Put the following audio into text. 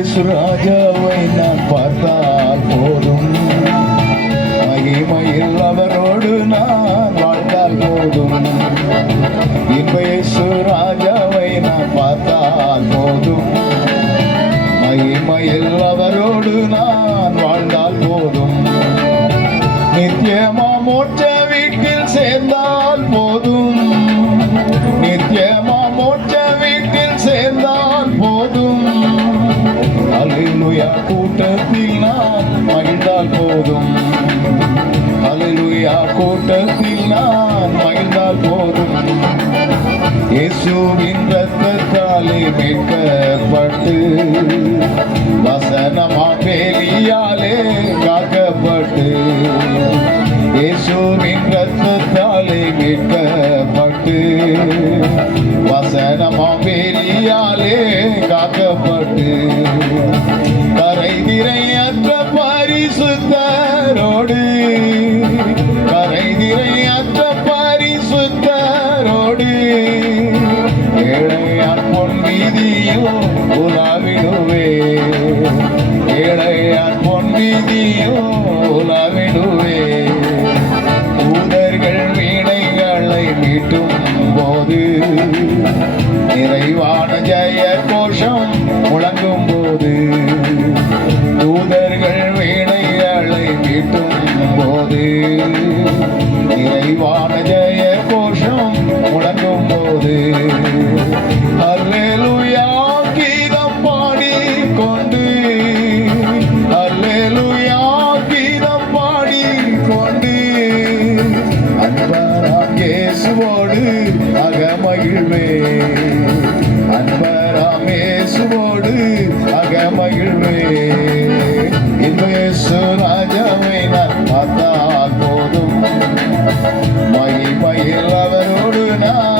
ராஜாவை நான் பார்த்தால் போதும். மகிமையில் அவரோடு நான் வாழ்ந்தால் போதும். இன்ப இயேசு ராஜாவை நான் பார்த்தால் போதும். மகிமையில் அவரோடு நான் வாழ்ந்தால் போதும். நித்தியமா மோட்ச வீட்டில் சேர்ந்தால் போதும். கூட்டத்தில் நான் மகிழ்ந்தால் போதும். இயேசுவின் ரத்தத்தாலே மீட்கப்பட்டு வசனமா வேலியாலே காக்கப்பட்டு இயேசுவின் ரத்தத்தாலே மீட்கப்பட்டு வசனமா வேலியாலே காக்கப்பட்டு ஏழையான் பொன் வீதியில் உலாவிடுவே ஏழையான் பொன் வீதியில் உலாவிடுவே தூதர்கள் வீணைகளை மீட்டும் போது நிறைவான ஜெய கோஷம் முழங்கும் போது தூதர்கள் வீணைகளை மீட்டும் போது நிறைவான ஜெய அகமகிழ்வே அன்பராமேசுவோடு அகமகிழ்வே இன்பேசு ராஜாவை நான் பார்த்தால் போதும். மகிமையில் அவரோடு நான்